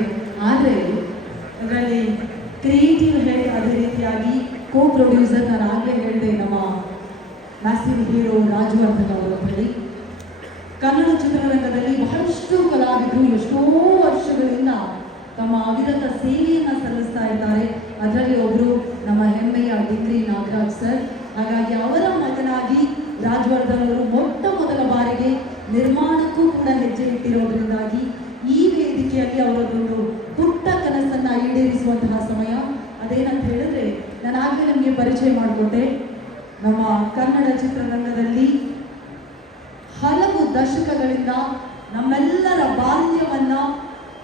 ಇದ್ದಾರೆ. ಆದರೆ ಅದರಲ್ಲಿ ಕ್ರಿಯೇಟಿವ್ ಹೆಡ್, ಅದೇ ರೀತಿಯಾಗಿ ಕೋ ಪ್ರೊಡ್ಯೂಸರ್ ನಾನು ಆಗಲೇ ಹೇಳಿದೆ ನಮ್ಮ ಮ್ಯಾಸಿವ್ ಹೀರೋ ರಾಜವರ್ಧನ್ ಅವರು ಅಂತ ಹೇಳಿ. ಕನ್ನಡ ಚಿತ್ರರಂಗದಲ್ಲಿ ಬಹಳಷ್ಟು ಕಲಾವಿದರು ಎಷ್ಟೋ ವರ್ಷಗಳಿಂದ ತಮ್ಮ ಅವಿರತ ಸೇವೆಯನ್ನು ಸಲ್ಲಿಸ್ತಾ ಇದ್ದಾರೆ. ಅದರಲ್ಲಿ ಒಬ್ಬರು ನಮ್ಮ ಹೆಮ್ಮೆಯ ಡಿಗ್ರಿ ನಾಗರಾಜ್ ಸರ್. ಹಾಗಾಗಿ ಅವರ ಮಗನಾಗಿ ರಾಜವರ್ಧನ್ ಅವರು ಮೊಟ್ಟ ಮೊದಲ ಬಾರಿಗೆ ನಿರ್ಮಾಣಕ್ಕೂ ಕೂಡ ಹೆಜ್ಜೆ ಇಟ್ಟಿರೋದ್ರಿಂದಾಗಿ ಈ ವೇದಿಕೆಯಲ್ಲಿ ಅವರದೊಂದು ಪುಟ್ಟ ಕನಸನ್ನು ಈಡೇರಿಸುವಂತಹ ಸಮಯ. ಅದೇನಂತ ಹೇಳಿದ್ರೆ, ನಾನು ಆಗಲೇ ನಮಗೆ ಪರಿಚಯ ಮಾಡಿಕೊಟ್ಟೆ, ನಮ್ಮ ಕನ್ನಡ ಚಿತ್ರರಂಗದಲ್ಲಿ ಹಲವು ದಶಕಗಳಿಂದ ನಮ್ಮೆಲ್ಲರ ಬಾಲ್ಯವನ್ನ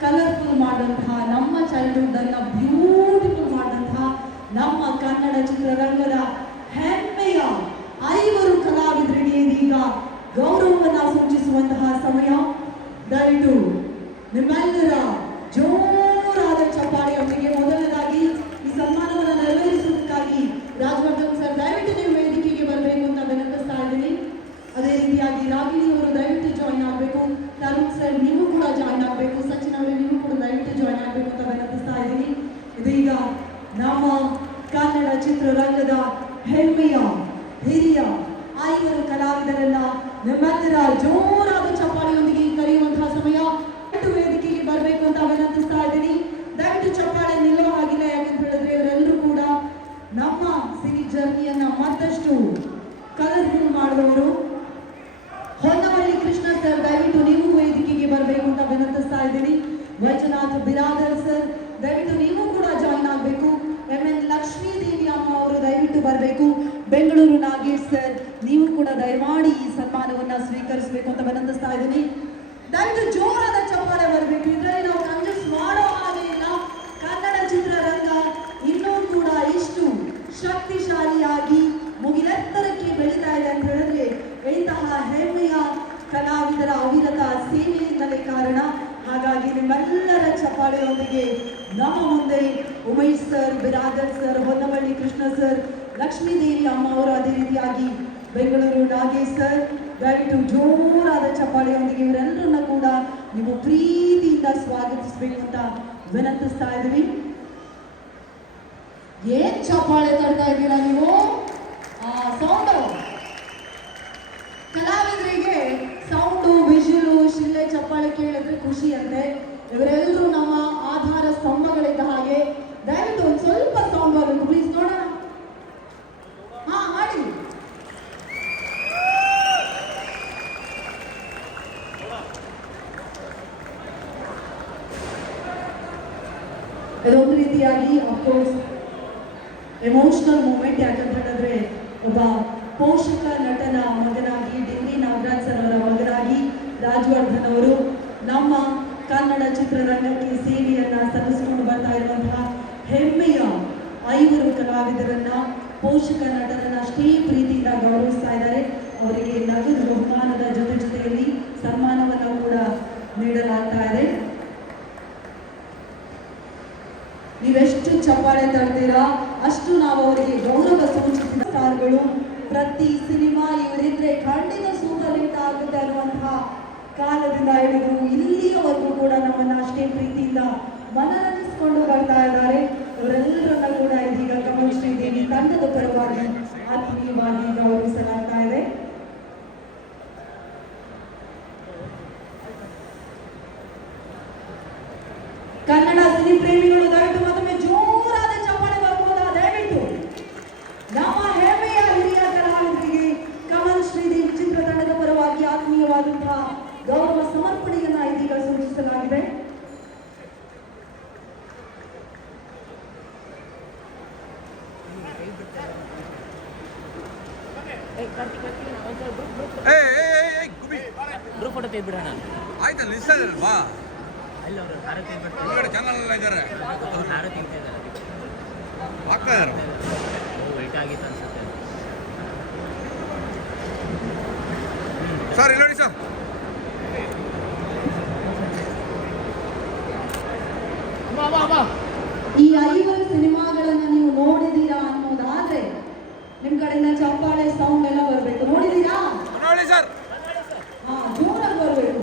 ಕಲರ್ಫುಲ್ ಮಾಡುವಂತಹ, ನಮ್ಮ ಚೈಲ್ಡ್ಹುಡ್ ಅನ್ನ ಬ್ಯೂಟಿಫುಲ್ ಮಾಡುವಂತಹ ನಮ್ಮ ಕನ್ನಡ ಚಿತ್ರರಂಗದ ಹೆಮ್ಮೆಯ 5 ಕಲಾವಿದರಿಗೆ ಇದೀಗ ಗೌರವವನ್ನ ಸೂಚಿಸುವಂತಹ ಸಮಯ. ದಯವಿಟ್ಟು ನಿಮ್ಮೆಲ್ಲರ ಜೋರಾದ ಚಪ್ಪಾಳೆಯೊಂದಿಗೆ ಮೊದಲನೇದಾಗಿ ಈ ಸನ್ಮಾನವನ್ನು ನೆರವೇರಿಸುವುದಕ್ಕಾಗಿ ರಾಜವರ್ಧನ್ ಸರ್ ದಯವಿಟ್ಟು ನೀವು ವೇದಿಕೆಗೆ ಬರಬೇಕು ಅಂತ ವಿನಂತಿಸ್ತಾ ಇದ್ದೀನಿ. ಅದೇ ರೀತಿಯಾಗಿ ರಾಗಿಣಿ ಅವರು ದಯವಿಟ್ಟು ಜಾಯಿನ್ ಆಗಬೇಕು. ತರುಣ್ ಸರ್ ನೀವು ಕೂಡ ಜಾಯಿನ್ ಆಗಬೇಕು. ಸಚಿನ್ ಅವರೇ ನೀವು ಕೂಡ ದಯವಿಟ್ಟು ಜಾಯಿನ್ ಆಗಬೇಕು ಅಂತ ವಿನಂತಿಸ್ತಾ ಇದ್ದೀನಿ. ಇದೀಗ ನಮ್ಮ ಕನ್ನಡ ಚಿತ್ರರಂಗದ ಹೆಮ್ಮೆಯ ಹಿರಿಯ 5 ಕಲಾವಿದರನ್ನ ನಿಮ್ಮೆಲ್ಲರ ಜೋರಾದ ಚಪ್ಪಾಳೆಯೊಂದಿಗೆ ಕರೆಯುವಂತಹ ಸಮಯ. ವೇದಿಕೆಗೆ ಬರಬೇಕು ಅಂತ ವಿನಂತಿಸ್ತಾ ಇದ್ದೀನಿ. ದಯವಿಟ್ಟು ಚಪ್ಪಾಳೆ ನಿಲ್ಲುವ ಹಾಗಿಲ್ಲ, ಯಾಕಂತ ಹೇಳಿದ್ರೆ ಇವರೆಲ್ಲರೂ ಕೂಡ ನಮ್ಮ ಸಿನಿ ಜರ್ನಿಯನ್ನ ಮತ್ತಷ್ಟು ಕಲರ್ಫುಲ್ ಮಾಡುವವರು. ಹೊನ್ನವಳ್ಳಿ ಕೃಷ್ಣ ಸರ್ ದಯವಿಟ್ಟು ನೀವು ವೇದಿಕೆಗೆ ಬರಬೇಕು ಅಂತ ವಿನಂತಿಸ್ತಾ ಇದ್ದೀನಿ. ವೈಜನಾಥ್ ಬಿರಾದರ್ ಸರ್ ದಯವಿಟ್ಟು ನೀವು ಕೂಡ ಜಾಯಿನ್ ಆಗಬೇಕು. MN ಲಕ್ಷ್ಮೀ ದೇವಿ ಅಮ್ಮ ಅವರು ದಯವಿಟ್ಟು ಬರಬೇಕು. ಬೆಂಗಳೂರು ನಾಗೇಶ್ ಸರ್ ನೀವು ಕೂಡ ದಯಮಾಡಿ ಈ ಸನ್ಮಾನವನ್ನ ಸ್ವೀಕರಿಸಬೇಕು ಅಂತ ವಿನಂತಿಸ್ತಾ ಇದ್ದೀನಿ. ದಯವಿಟ್ಟು ಜೋರಾದ ಚಪ್ಪಾಳೆ ಬರಬೇಕು. ಇದರಲ್ಲಿ ನಾವು ಕಂಜೂಸ್ ಮಾಡೋ ಹಾಗೆ ಇಲ್ಲ. ಕನ್ನಡ ಚಿತ್ರರಂಗ ಇನ್ನೂ ಕೂಡ ಇಷ್ಟು ಶಕ್ತಿಶಾಲಿಯಾಗಿ ಮುಗಿಲೆತ್ತರಕ್ಕೆ ಬೆಳೀತಾ ಇದೆ ಅಂತ ಹೇಳಿದ್ರೆ ಇಂತಹ ಹೆಮ್ಮೆಯ ಕಲಾವಿದರ ಅವಿರತ ಸೇವೆಯಿಂದಲೇ ಕಾರಣ. ಹಾಗಾಗಿ ನಿಮ್ಮೆಲ್ಲರ ಚಪ್ಪಾಳೆಯೊಂದಿಗೆ ನಮ್ಮ ಮುಂದೆ Umesh sir, Biradar sir, Honnavalli Krishna sir, Lakshmi Devi ಅಮ್ಮ ಅವರು, ಅದೇ ರೀತಿಯಾಗಿ ಬೆಂಗಳೂರು ನಾಗೇಶ್ ಸರ್ ದಯವಿಟ್ಟು ಜೋರಾದ ಚಪ್ಪಾಳೆಯೊಂದಿಗೆ ಇವರೆಲ್ಲರನ್ನ ಕೂಡ ನೀವು ಪ್ರೀತಿಯಿಂದ ಸ್ವಾಗತಿಸಬೇಕು ಅಂತ ವಿನಂತಿಸ್ತಾ ಇದ್ದೀವಿ. ಏನ್ ಚಪ್ಪಾಳೆ ತಡ್ತಾ ಇದ್ದೀರಾ ನೀವು? ಸೌಂಡು ಕಲಾವಿದರಿಗೆ ಸೌಂಡು, ವಿಷುಲು, ಶಿಲ್ಲೆ, ಚಪ್ಪಾಳೆ ಕೇಳಿದ್ರೆ ಖುಷಿ ಅಂತೆ. ಇವರೆಲ್ಲರೂ ನಮ್ಮ ಆಧಾರ ಸ್ತಂಭಗಳಿದ್ದ ಹಾಗೆ. ದಯವಿಟ್ಟು ಒಂದು ಸ್ವಲ್ಪ ಸೌಂಡ್ ಬರಬೇಕು ಪ್ಲೀಸ್, ನೋಡೋಣ. ಮಾಡಿ. ಇದೊಂದು ರೀತಿಯಾಗಿ ಅಫ್ಕೋರ್ಸ್ ಎಮೋಷನಲ್ ಮೂಮೆಂಟ್. ಯಾಕಂತ ಹೇಳಿದ್ರೆ ಒಬ್ಬ ಪೋಷಕ ನಟನ ಮಗನಾಗಿ, ಡಿಗ್ರಿ ನಾಗರಾಜ್ ಸರ್ ಅವರ ಮಗನಾಗಿ ರಾಜವರ್ಧನ್ ಅವರು ನಮ್ಮ ಕನ್ನಡ ಚಿತ್ರರಂಗಕ್ಕೆ ಸೇವೆಯನ್ನ ಸಲ್ಲಿಸಿಕೊಂಡು ಬರ್ತಾ ಇರುವಂತಹ ಹೆಮ್ಮೆಯ 5 ಕಲಾವಿದರನ್ನ, ಪೋಷಕ ನಟರನ್ನ ಅಷ್ಟೇ ಪ್ರೀತಿಯಿಂದ ಗೌರವಿಸ್ತಾ ಇದ್ದಾರೆ. ಅವರಿಗೆ ನಗದು ಬಹುಮಾನದ ಜೊತೆಯಲ್ಲಿ ಸನ್ಮಾನವನ್ನು ಕೂಡ ನೀಡಲಾಗ್ತಾ ಇದೆ. ನೀವೆಷ್ಟು ಚಪ್ಪಾಳೆ ತಡ್ತೀರಾ ಅಷ್ಟು ನಾವು ಅವರಿಗೆ ಗೌರವ ಸೂಚಿಸಿದ ಸ್ಟಾರ್ಗಳು. ಪ್ರತಿ ಸಿನಿಮಾ ಇವರಿದ್ರೆ ಖಂಡಿತ ಸೂಪರ್ ಹಿಟ್ ಆಗುತ್ತೆ ಅನ್ನುವಂತಹ ಕಾಲದಿಂದ ಹಿಡಿದು ಇಲ್ಲಿಯವರೆಗೂ ಕೂಡ ನಮ್ಮನ್ನ ಅಷ್ಟೇ ಪ್ರೀತಿಯಿಂದ ಮನರಂಜಿಸಿಕೊಂಡು ಬರ್ತಾ ಇದ್ದಾರೆ. ಇವರೆಲ್ಲರನ್ನ ಕೂಡ ಇದೀಗ ಕಮಲ್ ಶ್ರೀದೇವಿ ತಂಡದ ಪರವಾಗಿ ಆತ್ಮೀಯವಾಗಿ ಗೌರವಿಸಲಾಗ್ತಾ ಇದೆ. ಕನ್ನಡ ಸಿನಿ ಪ್ರೇಮಿಗಳು ದಯವಿಟ್ಟು ಮತ್ತೊಮ್ಮೆ ಜೋರಾದ ಚಪ್ಪಾಳೆ ಬರ್ಬೋದಾ? ದಯವಿಟ್ಟು ನಮ್ಮ ಹೆಮ್ಮೆಯ ಹಿರಿಯ ಕಲಾವಿದರಿಗೆ ಕಮಲ್ ಶ್ರೀದೇವಿ ಚಿತ್ರತಂಡದ ಪರವಾಗಿ ಆತ್ಮೀಯವಾದಂತಹ ಗೌರವ ಸಮರ್ಪಣೆಯನ್ನ ಇದೀಗ ಸೂಚಿಸಲಾಗಿದೆ. ಆಯ್ತಲ್ಲ ಇಷ್ಟಲ್ವಾ ಚಾನಲ್ ಎಲ್ಲ ಇದ್ದಾರೆ ಆಗ್ತಾ ಇದ್ದಾರೆ. ಸರ್ ನೋಡಿ ಸರ್, ಈ 5 ಸಿನಿಮಾಗಳನ್ನ ನೀವು ನೋಡಿದೀರಾ ಅನ್ನೋದಾದ್ರೆ ನಿಮ್ ಕಡೆಯಿಂದ ಚಪ್ಪಾಳೆ ಸೌಂಡ್ ಎಲ್ಲ ಬರ್ಬೇಕು. ನೋಡಿದೀರಾ? ನೋಡಿ ಸರ್, ಜೋರಾಗಿ ಬರ್ಬೇಕು.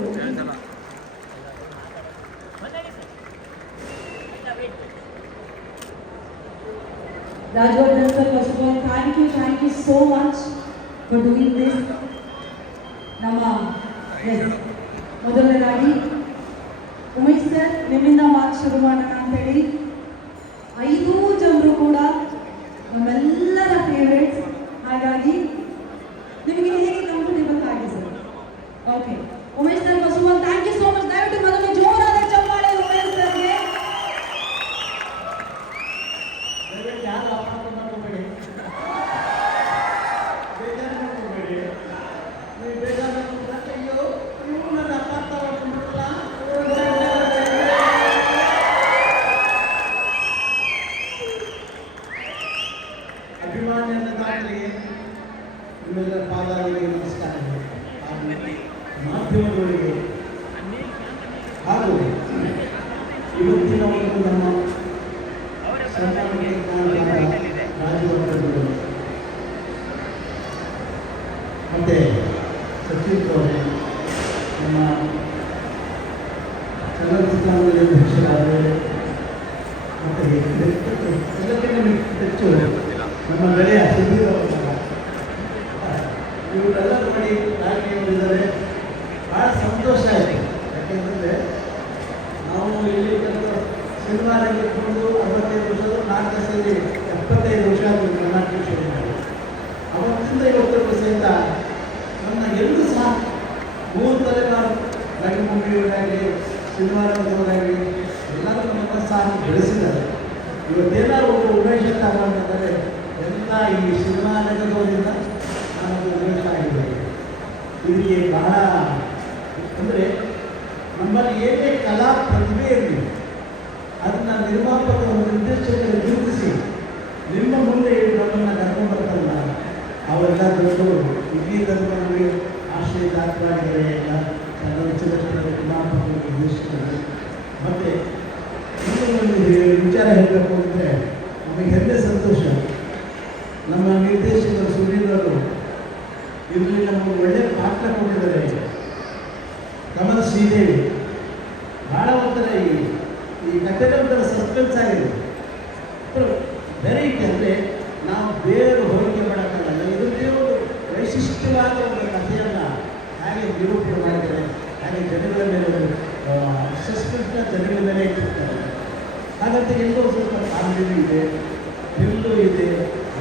Rajwardhan sir, first of all, thank you so much for doing this. ನಮ್ಮ ಎಸ್ ಮೊದಲನೇದಾಗಿ ಉಮೇಶ್ ಸರ್ ನಿಮ್ಮಿಂದ ಮಾತು ಶುರು ಮಾಡೋಣ ಅಂತೇಳಿ 5 ಜನರು ಕೂಡ ನಮ್ಮೆಲ್ಲರ ಫೇವ್ರೇಟ್ಸ್. ಹಾಗಾಗಿ ನಿಮಗೆ ಹೇಗೆ ಕಂಫರ್ಟೇಬಲ್ ಆಗಿ sir? Okay Umesh sir, first of all thank you so much. ದಯವಿಟ್ಟು ಮತ್ತೊಮ್ಮೆ ಜೋರಾದ ಚಪ್ಪಾಳೆ ಉಮೇಶ್ ಸರ್ಗೆ. ನಿಮ್ಮೆಲ್ಲರ ಪಾದಾಗಳಿಗೆ ನಮಸ್ಕಾರಗಳು. ಮಾಧ್ಯಮದವರಿಗೆ ಹಾಗೂ ಇವತ್ತಿನ ಒಂದು ನಮ್ಮ ಸನ್ಮಾನಕ್ಕೆ ಕಾರಣರಾದ ರಾಜವರ್ಧನರು ಮತ್ತು ಸಚಿನ್ ಅವರೇ, ನಮ್ಮ ಚಲನಚಿತ್ರದಲ್ಲಿ ಅಧ್ಯಕ್ಷರಾದರೆ ಮತ್ತು ಎಲ್ಲಕ್ಕಿಂತ ಹೆಚ್ಚು ನಮ್ಮ ಗೆಳೆಯ ಸುಧೀರ್ ಅವರ ಇವರೆಲ್ಲ ನೋಡಿ ರಾಜಕೀಯದಲ್ಲಿದ್ದಾರೆ. ಭಾಳ ಸಂತೋಷ ಆಯಿತು. ಯಾಕೆಂದರೆ ನಾವು ಇಲ್ಲಿ ಕೆಲವು ಸಿನಿಮಾ ರಂಗಕ್ಕೊಂಡು 65 ವರ್ಷದ 4 ಸೇರಿ 75 ವರ್ಷ ಆದರೂ ಕರ್ನಾಟಕ ಶುರು ಮಾಡಿ ಅವತ್ತಿಂದ ಇವತ್ತು ಸಹಿತ ನಮ್ಮ ಎಲ್ಲರೂ ಸಹ 3 ತಲೆಮಾರು ರಂಗಭೂಮಿಯವರಾಗಲಿ ಸಿನಿಮಾ ರಂಗದವರಾಗಲಿ ಎಲ್ಲರೂ ನಮ್ಮನ್ನು ಸಹ ಬೆಳೆಸಿದ್ದಾರೆ. ಇವತ್ತೇನಾದ್ರು ಒಬ್ಬರು ಉಮೇಶ್ ಅಂತ ಆಗಿದ್ದಾರೆ ಎಲ್ಲ ಈ ಸಿನಿಮಾ ರಂಗದವರಿಂದ ನಮ್ಮದು ಉಮೇಶ ಆಗಿದೆ. ಇದಕ್ಕೆ ಬಹಳ ಅಂದರೆ ನಮ್ಮಲ್ಲಿ ಏನೇ ಕಲಾ ಪ್ರತಿಭೆ ಇರಲಿ ಅದನ್ನು ನಿರ್ಮಾಪಕರು ನಿರ್ದೇಶಕರು ಗುರುತಿಸಿ ನಿಮ್ಮ ಮುಂದೆ ನಮ್ಮನ್ನು ಕರ್ಕೊಂಡ್ಬರ್ತಾರಲ್ಲ ಅವೆಲ್ಲ ದೊಡ್ಡವರು ಇಡೀ ನಮಗೆ ಆಶ್ರಯದಾತರಾಗಿದ್ದಾರೆ. ಎಲ್ಲ ಚಲನಚಿತ್ರ ನಿರ್ಮಾಪಕರು ನಿರ್ದೇಶಕರು. ಮತ್ತು ಇನ್ನೊಂದು ವಿಚಾರ ಹೇಳಬೇಕು ಅಂದರೆ ನಮಗೆ ಹೆಮ್ಮೆ ಸಂತೋಷ. ನಮ್ಮ ನಿರ್ದೇಶಕರು ಸುನೀಲ್ ಅವರು ಇದರಲ್ಲಿ ನಮಗೆ ಒಳ್ಳೆಯ ಪಾತ್ರ ಕೊಟ್ಟಿದ್ದಾರೆ. ಕಮಲ್ ಶ್ರೀದೇವಿ ಭಾಳ ಒಂಥರ ಈ ಕಥೆಗೆ ಒಂಥರ ಸಸ್ಪೆನ್ಸ್ ಆಗಿದೆ. ವೆರೈಟಿ ಅಂದರೆ ನಾವು ಬೇರೆ ಹೋಲಿಕೆ ಮಾಡೋಕ್ಕಾಗಲ್ಲ. ಇದರದೇ ಒಂದು ವೈಶಿಷ್ಟ್ಯವಾದ ಒಂದು ಕಥೆಯನ್ನು ಹಾಗೆ ನಿರೂಪಣೆ ಮಾಡಿದ್ದಾರೆ. ಹಾಗೆ ಜನಗಳ ಮೇಲೆ ಸಸ್ಪೆನ್ಸ್ನ ಜನಗಳ ಮೇಲೆ ಇಟ್ಟಿರ್ತಾರೆ. ಹಾಗಂತ ಎಲ್ಲೋ ಸ್ವಲ್ಪ ಕಾಮಿಡಿ ಇದೆ, ಥ್ರಿಲ್ಲು ಇದೆ,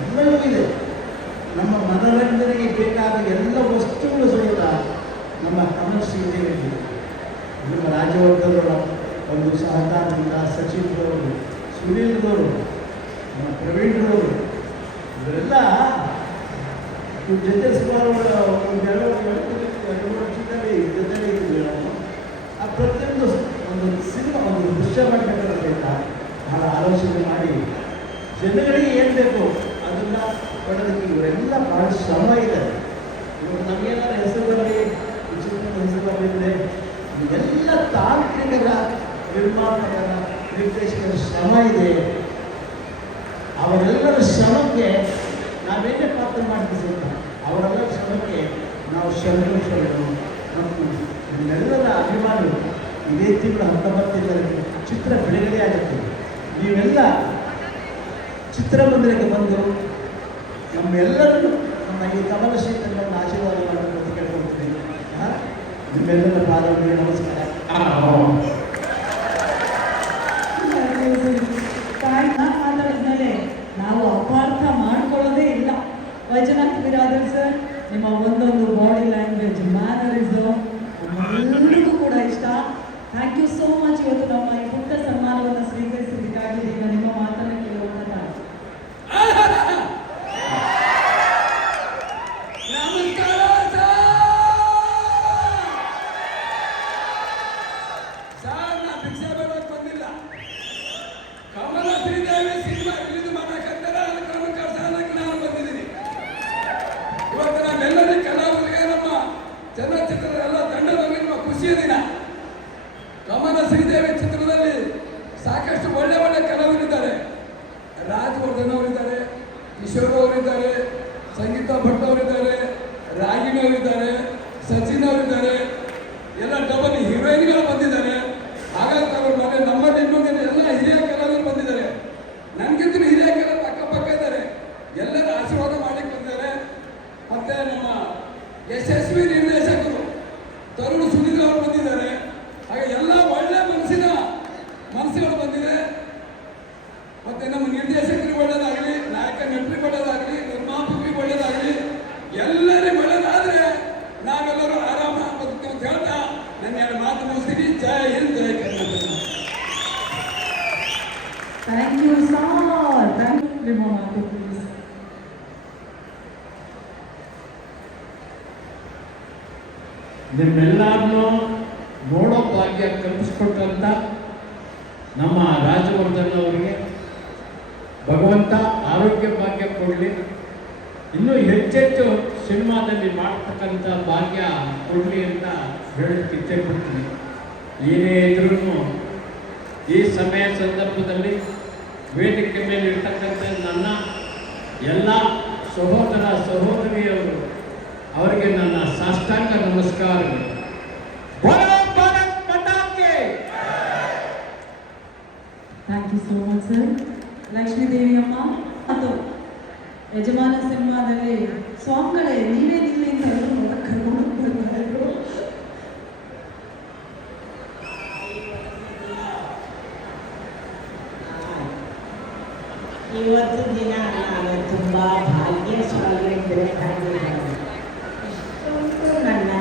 ಎಲ್ಲವೂ ಇದೆ. ನಮ್ಮ ಮನೋರಂಜನೆಗೆ ಬೇಕಾದ ಎಲ್ಲ ವಸ್ತುಗಳು ಸಹಿತ ನಮ್ಮ ಕಮಲ್ ಶ್ರೀದೇವಿಯಲ್ಲಿ ನಮ್ಮ ರಾಜವರ್ಧನವರ ಒಂದು ಸಹಕಾರದಿಂದ ಸಚಿನ್ರವರು, ಸುನೀಲ್ರವರು, ನಮ್ಮ ಪ್ರವೀಣ್ರವರು ಇವರೆಲ್ಲ ಇವ್ರ ಜೊತೆ ಸುಮಾರು ಒಂದು 2 ವರ್ಷದಲ್ಲಿ ಜೊತೆಗೆ ಇದ್ದೀವಿ ನಾವು. ಆ ಪ್ರತಿಯೊಂದು ಒಂದು ಸಿನಿಮಾ ಒಂದು ದೃಶ್ಯ ಮಾಡಬೇಕಾದ್ರೆ ಭಾಳ ಆಲೋಚನೆ ಮಾಡಿ ಜನಗಳಿಗೆ ಏನು ಬೇಕು ಅದನ್ನು ಕೊಡೋದಕ್ಕೆ ಇವರೆಲ್ಲ ಭಾಳ ಶ್ರಮ ಇದೆ. ಇವಾಗ ನಮಗೇನಾದ್ರು ಹೆಸರು ಬರಲಿ, ವಿಚಿತ್ರ ಹೆಸರು ಬರಲಿದ್ರೆ ಎಲ್ಲ ತಾಂತ್ರಿಕರ ನಿರ್ಮಾಪಕರ ನಿರ್ದೇಶಕರ ಶ್ರಮ ಇದೆ. ಅವರೆಲ್ಲರ ಶ್ರಮಕ್ಕೆ ನಾವೇನೇ ಪಾತ್ರ ಮಾಡ್ತೀವಿ ಅವರೆಲ್ಲರ ಶ್ರಮಕ್ಕೆ ನಾವು ಶ್ರಮಿಸಬೇಕು. ಮತ್ತು ನಿಮ್ಮೆಲ್ಲರ ಅಭಿಮಾನಿಗಳು ಇದೇ ತಿಂಗಳು 19 ಚಿತ್ರ ಬಿಡುಗಡೆ ಆಗುತ್ತೆ. ನೀವೆಲ್ಲ ಚಿತ್ರಮಂದಿರಕ್ಕೆ ಬಂದು ನಮ್ಮೆಲ್ಲರೂ ನಮ್ಮ ಈ ಕಮಲ ಶ್ರೀತಂತ್ರವನ್ನು ಆಶೀರ್ವಾದ ಮಾಡಬೇಕು ಅಂತ ಕೇಳ್ಕೊಳ್ತೀನಿ. ನಿಮ್ಮೆಲ್ಲರ ಪಾದಗಳಿಗೆ ನಮಸ್ಕಾರ. ಮಾತಾಡಿದ್ಮೇಲೆ ನಾವು ಅಪಾರ್ಥ ಮಾಡ್ಕೊಳ್ಳೋದೇ ಇಲ್ಲ. ವೈಜನಾಥ್ ಬಿರಾದರ್ ಸರ್, ನಿಮ್ಮ ಒಂದೊಂದು ಬಾಡಿ ಲ್ಯಾಂಗ್ವೇಜ್, ಮ್ಯಾನರಿಸಮ್ ಎಲ್ಲರಿಗೂ ಕೂಡ ಇಷ್ಟ. Thank you so much. ಇವತ್ತು ನಮ್ಮ ಈ ಪುಟ್ಟ ಸನ್ಮಾನವನ್ನು ಸ್ವೀಕರಿಸಲಿಕ್ಕಾಗಿ ಈಗ ನಿಮ್ಮ ಮಾತನ್ನು ಕೇಳುವಂತ ಕಮಲ ಶ್ರೀದೇವಿ ಸಿನಿಮಾ ರಿಲೀಸ್ ಮಾಡಕ್ಕಂತಾರೆ ಅದಕ್ಕೆ ನಮ್ಮ ಕರ್ಸಾಲಕ್ಕೆ ನಾನು ಬಂದಿದ್ದೀನಿ. ಇವತ್ತು ನಮ್ಮೆಲ್ಲರಿಗೂ ಕಲಾವಿದರಿಗೆ ನಮ್ಮ ಚಲನಚಿತ್ರದ ಎಲ್ಲ ತಂಡದಲ್ಲಿ ನಿಮ್ಮ ಖುಷಿಯ ದಿನ. ಕಮಲ ಶ್ರೀದೇವಿ ಚಿತ್ರದಲ್ಲಿ ಸಾಕಷ್ಟು ಒಳ್ಳೆ ಒಳ್ಳೆ ಕಲಾವಿದರಿದ್ದಾರೆ. ರಾಜವರ್ಧನ್ ಅವರಿದ್ದಾರೆ, ಕಿಶೋರ್ ಅವರಿದ್ದಾರೆ, ಸಂಗೀತಾ ಭಟ್ ಅವರಿದ್ದಾರೆ, ರಾಗಿಣಿ ಅವರಿದ್ದಾರೆ, ಸಚಿನ್ ಅವರಿದ್ದಾರೆ, ಎಲ್ಲ ಡಬಲ್ ಹೀರೋಯಿನ್ಗಳು ಬಂದಿದ್ದಾರೆ. ಹಾಗಾಗಿ ಅವ್ರ ಮನೆ ನಮ್ಮಲ್ಲಿ ಇನ್ನೊಂದು ಎಲ್ಲ ಹಿರಿಯ ಕಲಾವಿದರು ಬಂದಿದ್ದಾರೆ. ನನಗಿಂತಲೂ ಹಿರಿಯ ಕಲಾವಿದರು ಅಕ್ಕಪಕ್ಕ ಇದ್ದಾರೆ. Thank you sir. Thank you ನಿಮ್ಮ ಮಾತು ಪ್ಲೀಸ್. ನಿಮ್ಮೆಲ್ಲರನ್ನೂ ನೋಡೋ ಭಾಗ್ಯ ಕಲ್ಪಿಸ್ಕೊಟ್ಟಂತ ನಮ್ಮ ರಾಜವರ್ಧನ್ ಅವರಿಗೆ ಭಗವಂತ ಆರೋಗ್ಯ ಭಾಗ್ಯ ಕೊಡಲಿ, ಇನ್ನೂ ಹೆಚ್ಚೆಚ್ಚು ಸಿನಿಮಾದಲ್ಲಿ ಮಾಡ್ತಕ್ಕಂಥ ಭಾಗ್ಯ ಕೊಡಲಿ ಅಂತ ಹೇಳಕ್ಕೆ ಇಚ್ಛೆ ಪಡ್ತೀನಿ. ಏನೇ ಇದ್ರೂ ಈ ಸಮಯ ಸಂದರ್ಭದಲ್ಲಿ ವೇದಿಕೆ ಮೇಲೆ ಇರ್ತಕ್ಕಂಥ ನನ್ನ ಎಲ್ಲ ಸಹೋದರ ಸಹೋದರಿಯವರು ಅವರಿಗೆ ನನ್ನ ಸಾಷ್ಟಾಂಗ ನಮಸ್ಕಾರಗಳು. Thank you so much sir. Lakshmidevi ಅಮ್ಮ ಅದು ಯಜಮಾನ ಸಿನಿಮಾದಲ್ಲಿ ಸಾಂಗ್ಗಳೇ ನೀವೇ ನಿಲ್ಲಿ ಅಂತ ಎಲ್ಲರೂ ಕರ್ಕೊಂಡು ಬರ್ತಾ ಇದ್ರು. ಇವತ್ತು ದಿನ ನಾನು ತುಂಬ ಭಾಗ್ಯಶಾಲಿ ಬೇಕಾಗಿದ್ದೇನೆ. ಇಷ್ಟೊಂದು ನನ್ನ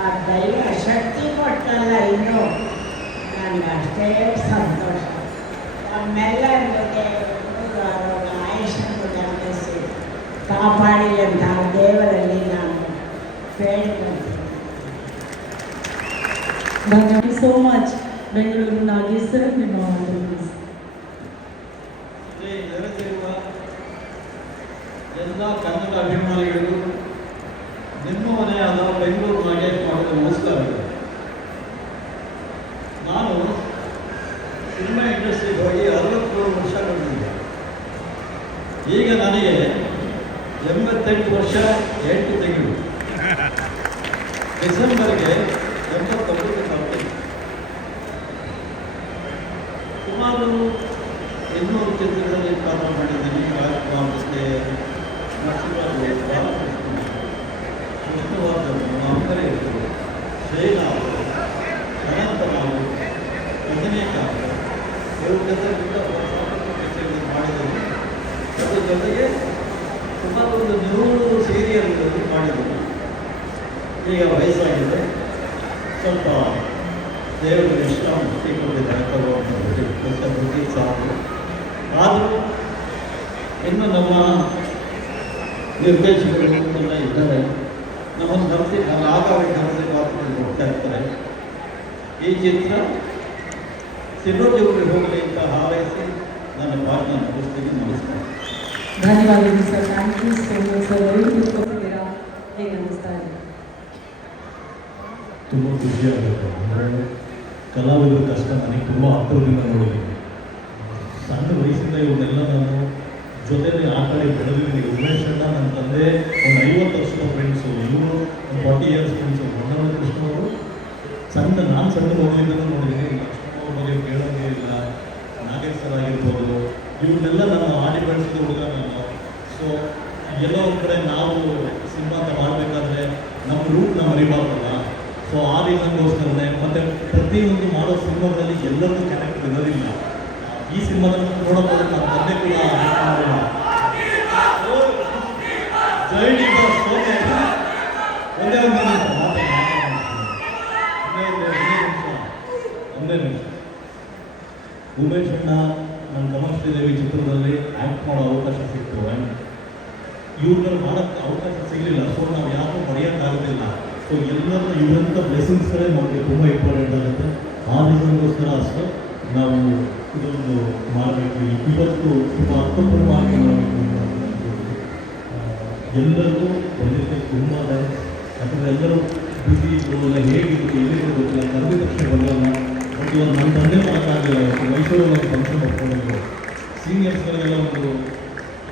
ಆ ದೈವ ಶಕ್ತಿ ಕೊಟ್ಟಲ್ಲ, ಇನ್ನು ನನಗೆ ಅಷ್ಟೇ ಸಂತೋಷ. ನಮ್ಮೆಲ್ಲರ ಜೊತೆ ಆಯುಷನ್ನು ಗಮನಿಸಿ ಕಾಪಾಡಿ ಅಂತ ದೇವರಲ್ಲಿ ನಾನು ಬೇಡಿಕೊಂತೀನಿ. Thank you so much. Bengaluru Nagesh sir ನಿಮ್ಮ ಮಾತು ಪ್ಲೀಸ್. ನೆರೆದಿರುವ ಎಲ್ಲ ಕನ್ನಡ ಅಭಿಮಾನಿಗಳು ನಿಮ್ಮ ಮನೆಯಾದ ಬೆಂಗಳೂರು ನಾಗೇಶ್ ಮಾಡಿದ ನಮಸ್ಕಾರಗಳು. ನಾನು ಸಿನಿಮಾ ಇಂಡಸ್ಟ್ರಿಗೆ ಹೋಗಿ 63 ವರ್ಷ ಬಂದಿದ್ದೆ. ಈಗ ನನಗೆ 88 ವರ್ಷ 8 ತಿಂಗಳು. ಡಿಸೆಂಬರ್ಗೆ 89 ಬರ್ತೀನಿ. ಸುಮಾರು 200 ಚಿತ್ರಗಳಲ್ಲಿ ಪಾತ್ರ ಮಾಡಿದ್ದೀನಿ. ರಾಜಕುಮಾರಕ್ಕೆ ನರಸಿಂಹರಾಜು, ಬಾಲಕೃಷ್ಣ, ವಿಷ್ಣುವರ್ಧನ್, ಅಂಬರೀಷ್, ಶ್ರೀನಾಥ್, ಅನಂತನಾಗು, ರಜನಿಕಾಂತ್ ಇವ್ರ ಜೊತೆ ಮಾಡಿದ್ದೀನಿ. ಅದ್ರ ಜೊತೆಗೆ ಸುಮಾರು 100 ಸೀರಿಯಲ್ಗಳಲ್ಲಿ ಮಾಡಿದ್ದೀನಿ. ಈಗ ವಯಸ್ಸಾಗಿದೆ, ಸ್ವಲ್ಪ ದೇವರು ವಿಶ್ರಾಂತಿ ಕೊಟ್ಟಿದ್ದಾರೆ, ತಗೊಂಡು ಬುದ್ಧಿ ಸಾಕು. ಆದರೂ ಇನ್ನು ನಮ್ಮ ನಿರ್ದೇಶಕರು ಎಲ್ಲ ಇದ್ದಾರೆ. ನಮ್ಮನ್ನು ಕರೆಸಿ ಆಗಾಗ ಕರೆಸಿ ಮಾತುಕೊಂಡು ಹೋಗ್ತಾ ಇರ್ತಾರೆ. ಈ ಚಿತ್ರ ಸಿರೋಜೂರಿಗೆ ಹೋಗಲಿ ಅಂತ ಹಾರೈಸಿ ನನ್ನ ಭಾಷಣ ಮುಗಿಸ್ತೀನಿ. ನಮಸ್ಕಾರ. ಧನ್ಯವಾದಗಳು sir. Thank you so much sir. ಕೂತ್ಕೊಂಡಿದ್ದೀರಾ, ಹೇಗೆ ಅನಿಸ್ತಾ ಇದೆ? ತುಂಬ ಖುಷಿಯಾಗುತ್ತೆ. ಅಂದರೆ ಕಲಾವಿದರ ಕಷ್ಟ ನನಗೆ ತುಂಬ ಹತ್ತಿರದಿಂದ ನೋಡಿದ್ದೀನಿ. ಸಣ್ಣ ವಯಸ್ಸಿಂದ ಇವನ್ನೆಲ್ಲ ನಾನು ಜೊತೆಲಿ ಆ ಕಡೆ ಬೆಳೆದಿದ್ದೀನಿ. ಉಮೇಶ್ ಅಣ್ಣ ನನ್ನ ತಂದೆ ಒಂದು 50 ವರ್ಷದ ಫ್ರೆಂಡ್ಸು, ಇವರು ಒಂದು 40 ಇಯರ್ಸ್ ಫ್ರೆಂಡ್ಸು. ಹೊನ್ನಾವರ ಕೃಷ್ಣ ಅವರು ನಾನು ಸಣ್ಣ ಹೋಗಲಿಂದ ನೋಡಿದ್ದೀನಿ. ಲಕ್ಷ್ಮಣ ಅವ್ರ ಬಗ್ಗೆ ಕೇಳೋದೇ ಇಲ್ಲ. ನಾಗೇಶ್ ಸರ್ ಆಗಿರ್ಬೋದು, ಇವನ್ನೆಲ್ಲ ನಾನು ಆಡಿ ಬೆಳೆಸಿದ ಹುಡುಗ ನಾನು. ಸೊ ಎಲ್ಲೋ ಒಂದು ಕಡೆ ನಾವು ಸಿನಿಮಾ ಅಂತ ಮಾಡಬೇಕಾದ್ರೆ ನಮ್ಮ ರೂಟ್ ನಾವು ಮರಿಬಾರ್ದಲ್ಲ. ಸೊ ಆ ರೀಸನ್ಗೋಸ್ಕರನೇ ಮತ್ತು ಪ್ರತಿಯೊಂದು ಮಾಡೋ ಸಿನಿಮಾಗಳಲ್ಲಿ ಎಲ್ಲರಿಗೂ ಕ್ಯಾರೆಕ್ಟರ್ ಇರೋದಿಲ್ಲ. ಈ ಸಿನಿಮಾದಲ್ಲಿ ನೋಡೋದು ನಮ್ಮ ತಂದೆ ಕೂಡ ಒಂದೇ ನಿಮಿಷ. ಉಮೇಶ್ ಅಣ್ಣ ನನ್ನ ಕಮಲ್ ಶ್ರೀದೇವಿ ಚಿತ್ರದಲ್ಲಿ ಆ್ಯಕ್ಟ್ ಮಾಡೋ ಅವಕಾಶ ಸಿಕ್ತು. ಇವ್ರನ್ನ ಮಾಡೋಕ್ಕೆ ಅವಕಾಶ ಸಿಗಲಿಲ್ಲ. ಸೊ ನಾವು ಯಾರೂ ಪಡೆಯೋಕ್ಕಾಗೋದಿಲ್ಲ. ಸೊ ಎಲ್ಲರನ್ನ ಇವರಂಥ ಬ್ಲೆಸ್ಸಿಂಗ್ಸ್ಗಳೇ ನಮಗೆ ತುಂಬ ಇಂಪಾರ್ಟೆಂಟ್ ಆಗುತ್ತೆ. ಆ ರೀಸನ್ಗೋಸ್ಕರ ಅಷ್ಟೇ ನಾವು ಇದೊಂದು ಮಾಡಬೇಕು. ಇವತ್ತು ತುಂಬ ಅರ್ಥಪೂರ್ಣವಾಗಿ ಮಾಡಬೇಕು ಅಂತ ಎಲ್ಲರಿಗೂ ಬಂದಿದ್ದಕ್ಕೆ ತುಂಬ ಥ್ಯಾಂಕ್ಸ್. ಯಾಕಂದರೆ ಎಲ್ಲರೂ ಬಿಸಿ ಇರೋಲ್ಲ, ಹೇಗಿತ್ತು ಎಲ್ಲಿರೋ ಗೊತ್ತಿಲ್ಲ, ಕರೆದ ತಕ್ಷಣ ಬರಲ್ಲ. ಬಟ್ ಇವಾಗ ನನ್ನ ತಂದೆ ಮಾಡೋಕ್ಕಾಗಲಿಲ್ಲ. ಮೈಸೂರಲ್ಲಿ ಫಂಕ್ಷನ್ ಮಾಡ್ಕೊಂಡಿದ್ರು. ಸೀನಿಯರ್ಸ್ಗಳಿಗೆಲ್ಲ ಒಂದು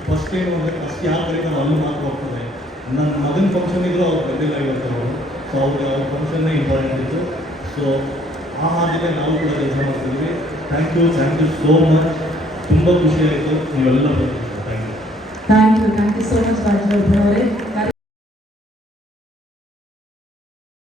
ಫಸ್ಟ್ ಏನು ಅಂದರೆ ಫಸ್ಟ್ ಯಾವ ಕಡೆ ಅಲ್ಲೂ ಮಾತು ಹೋಗ್ತದೆ. ನನ್ನ ಮಗನ ಫಂಕ್ಷನ್ ಇದ್ದರೂ ಅವ್ರು ಬಂದಿಲ್ಲ ಇವತ್ತು ಅವರು. ಸೊ ಅವ್ರಿಗೆ ಅವ್ರ ಫಂಕ್ಷನ್ನೇ ಇಂಪಾರ್ಟೆಂಟ್ ಇತ್ತು. ಸೊ ಆ ಹಾದಿಗೆ ನಾವು ಕೂಡ ಕೆಲಸ ಮಾಡ್ತಿದ್ವಿ. Thank you so much. ತುಂಬ ಖುಷಿ ಆಯಿತು ನೀವೆಲ್ಲ ಬರ್ತೀವಿ. Thank you so much Rajavardhan ಅವರೇ.